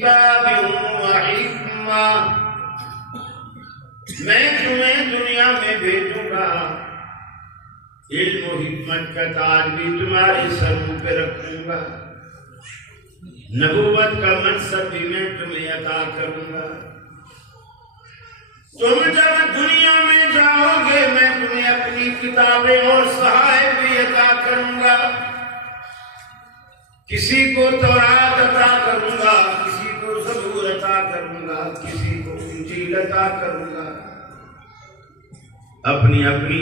کتاب و حکمہ، میں تمہیں دنیا میں بھیجوں گا، علم و حکمت کا تاج بھی تمہارے سروں پہ رکھوں گا، نبوت کا منصب بھی میں تمہیں عطا کروں گا۔ تم جب دنیا میں جاؤ گے میں تمہیں اپنی کتابیں اور صحائف بھی عطا کروں گا، کسی کو تورات عطا کروں گا، کسی کو زبور عطا کروں گا، کسی کو انجیل عطا کروں گا۔ اپنی اپنی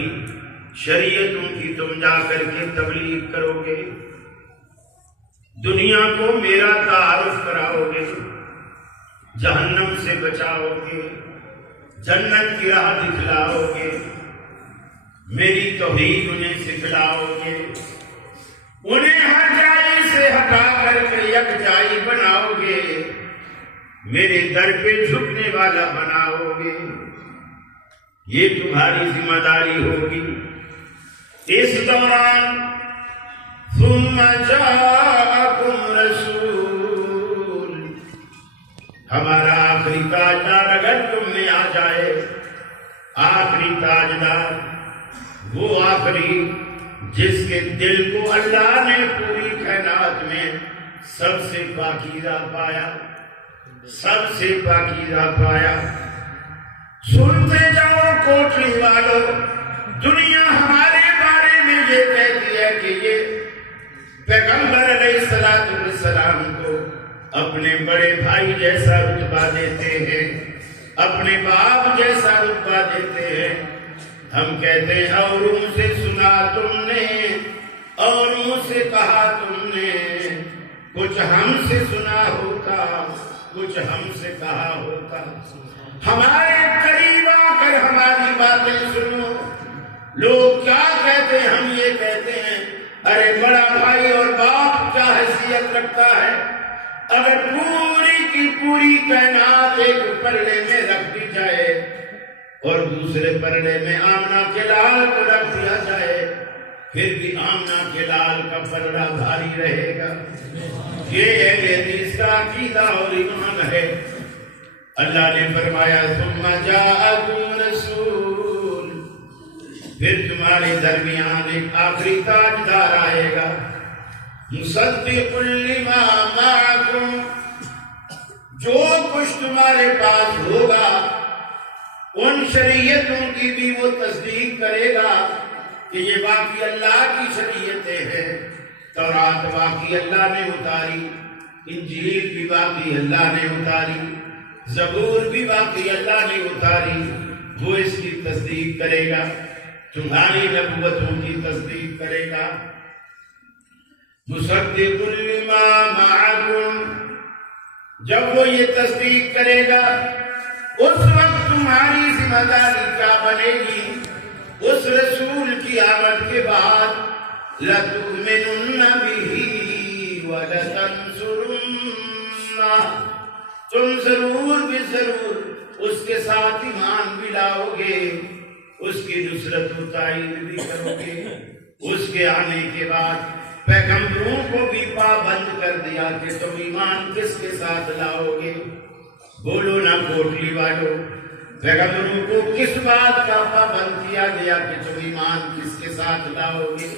شریعتوں کی تم جا کر کے تبلیغ کرو گے، دنیا کو میرا تعارف کراؤ گے، جہنم سے بچاؤ گے، جنت کی راہ دکھلاؤ گے، میری توحید انہیں سکھلاؤ گے، انہیں ہر جائی سے ہٹا کر کے یک جائی بناؤ گے، میرے در پہ جھکنے والا بناؤ گے۔ یہ تمہاری ذمہ داری ہوگی۔ اس دوران ثم جاءکم رسول، ہمارا آخری تاجدار اگر تم میں آ جائے، آخری تاجدار وہ آخری جس کے دل کو اللہ نے پوری کائنات میں سب سے پاکیزہ پایا، سب سے پاکیزہ پایا۔ سنتے جاؤ کوٹلی والوں، دنیا ہمارے بارے میں یہ کہتی ہے کہ یہ پیغمبر علیہ السلام کو اپنے بڑے بھائی جیسا رتبہ دیتے ہیں، اپنے باپ جیسا رتبہ دیتے ہیں۔ ہم کہتے ہیں اوروں سے سنا تم نے، اوروں سے کہا تم نے، کچھ ہم سے سنا ہوتا، کچھ ہم سے کہا ہوتا۔ ہمارے قریب آ کر ہماری باتیں سنو۔ لوگ کیا کہتے ہیں؟ ہم یہ کہتے ہیں ارے بڑا بھائی اور باپ کیا حیثیت رکھتا ہے؟ اگر پوری کی پوری کائنات ایک پلڑے میں رکھ دی جائے اور دوسرے پلڑے میں آمنہ کے لال کو رکھ دیا جائے، پھر بھی آمنہ کے لال کا پلڑا بھاری رہے گا۔ یہ ہے حدیث کا عقیدہ اور ایمان ہے۔ اللہ نے فرمایا ثم جاءکم رسول، پھر تمہارے درمیان ایک آخری تاجدار آئے گا، مصدق لما معکم، جو کچھ تمہارے پاس ہوگا ان شریعتوں کی بھی وہ تصدیق کرے گا کہ یہ واقعی اللہ کی شریعتیں ہیں۔ تورات واقعی اللہ نے اتاری، انجیل بھی واقعی اللہ نے اتاری، زبور بھی واقعی اللہ نے اتاری، وہ اس کی تصدیق کرے گا، تمہاری نبوتوں کی تصدیق کرے گا۔ مصدق لما معکم، جب وہ یہ تصدیق کرے گا اس وقت تمہاری ذمہ داری کیا بنے گی؟ اس رسول کی آمد کے بعد لَتُؤْمِنُنَّ بِهِ وَلَتَنْصُرُنَّهُ، تم ضرور بھی ضرور اس کے ساتھ ایمان بھی لاؤ گے، اس کی نصرت و تائید بھی کرو گے۔ اس کے آنے کے بعد پیغمبروں کو بھی پابند کر دیا کہ تم ایمان کس کے ساتھ لاؤ گے۔ بولو نا کوٹلی والو، پیغمبروں کو کس بات کا پابند کیا گیا کہ تم ایمان کس کے ساتھ لاؤ گے؟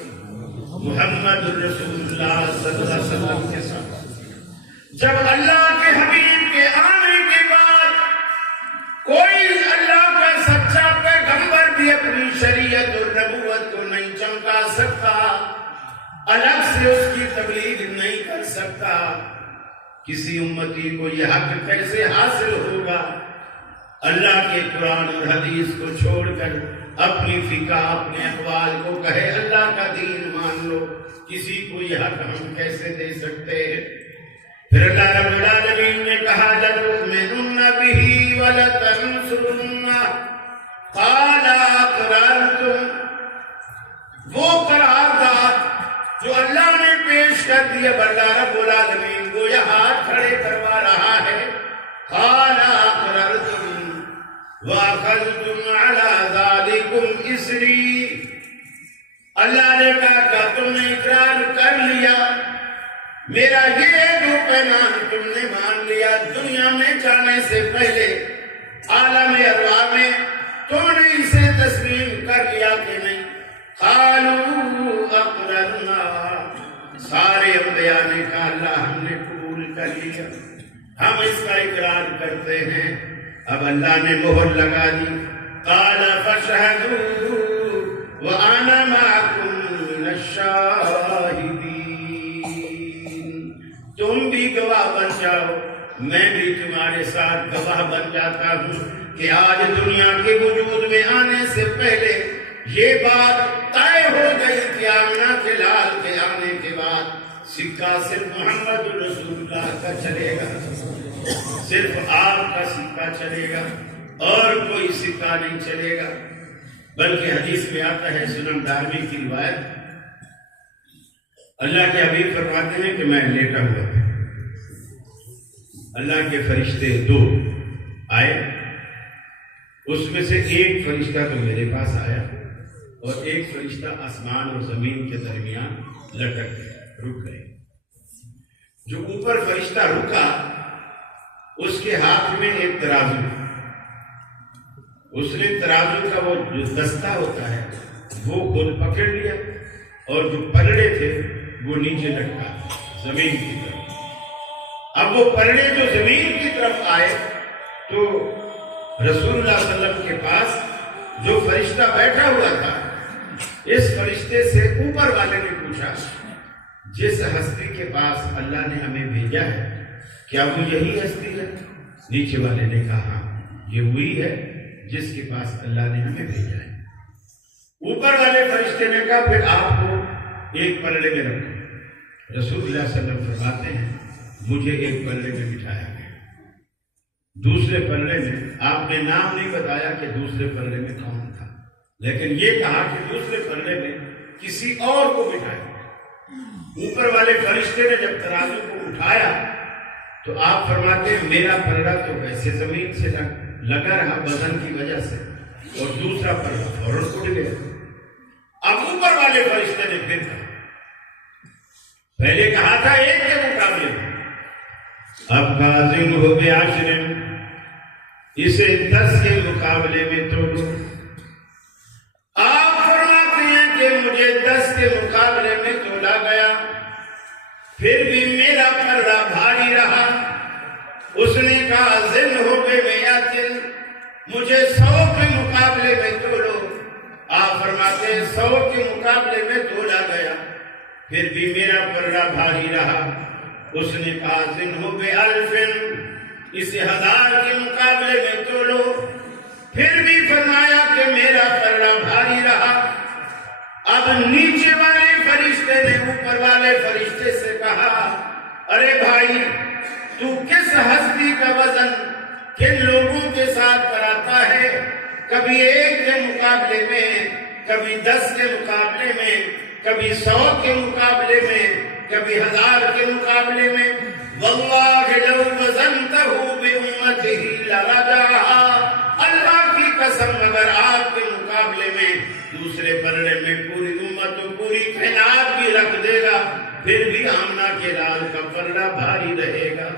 محمد رسول اللہ صلی اللہ علیہ وسلم کے ساتھ۔ جب اللہ کے حبیب کے آنے کے بعد کوئی اللہ کا سچا پیغمبر بھی اپنی شریعت اور نبوت کو نہیں چمکا سکتا، الگ سے اس کی تبلیغ نہیں کر سکتا، کسی امتی کو یہ حق کیسے حاصل ہوگا؟ اللہ کے قرآن اور حدیث کو چھوڑ کر اپنی فقہ اپنے اقوال کو کہے اللہ کا دین مان لو، کسی کو یہ حق ہم کیسے دے سکتے ہیں؟ پھر اللہ رب العالمین نے کہا لَتُؤْمِنُنَّ بِهِ وَلَتَنْصُرُنَّهُ قَالَ أَقْرَرْتُمْ، وہ قرارداد جو اللہ نے پیش کر دیا، اللہ رب العالمین کو یہ ہاتھ کھڑے کروا رہا ہے۔ قَالَ أَقْرَرْتُمْ وَأَخَذْتُمْ عَلَى ذَلِكُمْ إِصْرِي، اللہ نے کہا کہ تم نے اقرار کر لیا، میرا یہ جو پیمان تم نے مان لیا دنیا میں جانے سے پہلے عالم ارواح میں تم نے اسے تسلیم کر لیا کہ نہیں؟ قالوا اقررنا، سارے انبیاء نے کہا اللہ ہم نے قبول کر لیا، ہم اس کا اقرار کرتے ہیں۔ اب اللہ نے مہر لگا دی، قال فاشهدوا وانا معكم من الشاہدین، تم بھی گواہ بن جاؤ، میں بھی تمہارے ساتھ گواہ بن جاتا ہوں کہ آج دنیا کے وجود میں آنے سے پہلے یہ بات طے ہو گئی کہ آمنہ کے لال کے آنے کے بعد سکہ صرف محمد رسول اللہ کا چلے گا، صرف آپ کا سکہ چلے گا اور کوئی سکہ نہیں چلے گا۔ بلکہ حدیث میں آتا ہے، سنن دارمی کی روایت، اللہ کے حبیب فرماتے ہیں کہ میں لیٹا ہوا تھا، اللہ کے فرشتے دو آئے، اس میں سے ایک فرشتہ تو میرے پاس آیا اور ایک فرشتہ آسمان اور زمین کے درمیان لٹک گیا، رک گئے۔ جو اوپر فرشتہ رکا اس کے ہاتھ میں ایک ترازو، اس نے ترازو کا وہ جو دستہ ہوتا ہے وہ خود پکڑ لیا اور جو پلڑے تھے وہ نیچے لٹکا زمین کی طرف۔ اب وہ پلڑے جو زمین کی طرف آئے تو رسول اللہ صلی اللہ علیہ وسلم کے پاس جو فرشتہ بیٹھا ہوا تھا، اس فرشتے سے اوپر والے نے پوچھا، جس ہستی کے پاس اللہ نے ہمیں بھیجا ہے کیا وہ یہی ہستی ہے؟ نیچے والے نے کہا ہاں یہ وہی ہے جس کے پاس اللہ نے ہمیں بھیجا ہے۔ اوپر والے فرشتے نے کہا پھر آپ کو ایک پلڑے میں رکھو۔ رسول اللہ صلی اللہ علیہ وسلم فرماتے ہیں مجھے ایک پلڑے میں بٹھایا گیا، دوسرے پلڑے میں آپ نے نام نہیں بتایا کہ دوسرے پلڑے میں کون تھا، لیکن یہ کہا کہ دوسرے پلڑے میں کسی اور کو بٹھایا۔ اوپر والے فرشتے نے جب ترازو کو اٹھایا تو آپ فرماتے ہیں میرا پلڑا تو ویسے زمین سے لگا رہا وزن کی وجہ سے اور دوسرا پلڑا فوراً اٹھ گیا۔ اب اوپر والے فرشتے نے پھر کہا، پہلے کہا تھا ایک کے مقابلے میں، اب کاظم ہو بعشر، اسے 10 کے مقابلے میں توڑو۔ آپ فرماتے ہیں کہ مجھے 10 کے مقابلے میں تولا گیا، پھر بھی میرا پلڑا بھاری رہا۔ اس نے کہا زن ہو بمیات، مجھے 100 کے مقابلے میں تولو۔ آپ فرماتے ہیں 100 کے مقابلے میں تولا گیا، پھر بھی میرا پلڑا بھاری رہا۔ اس نے کہا زن ہو بألف، اسے 1000 کے مقابلے میں تولو، پھر بھی فرمایا کہ میرا پلڑا بھاری رہا۔ اب نیچے والے فرشتے نے اوپر والے فرشتے سے کہا، ارے بھائی تو کس ہستی کا وزن کن لوگوں کے ساتھ بڑھاتا ہے؟ کبھی 1 کے مقابلے میں، کبھی 10 کے مقابلے میں، کبھی 100 کے مقابلے میں، کبھی 1000 کے مقابلے میں۔ واللہ لو وزنتہ بامتہ لرجعہا، اللہ کی قسم اگر آپ کے مقابلے میں دوسرے پلڑے میں پوری امت و پوری کائنات بھی رکھ دے گا پھر بھی آمنہ کے لال کا پلڑا بھاری رہے گا۔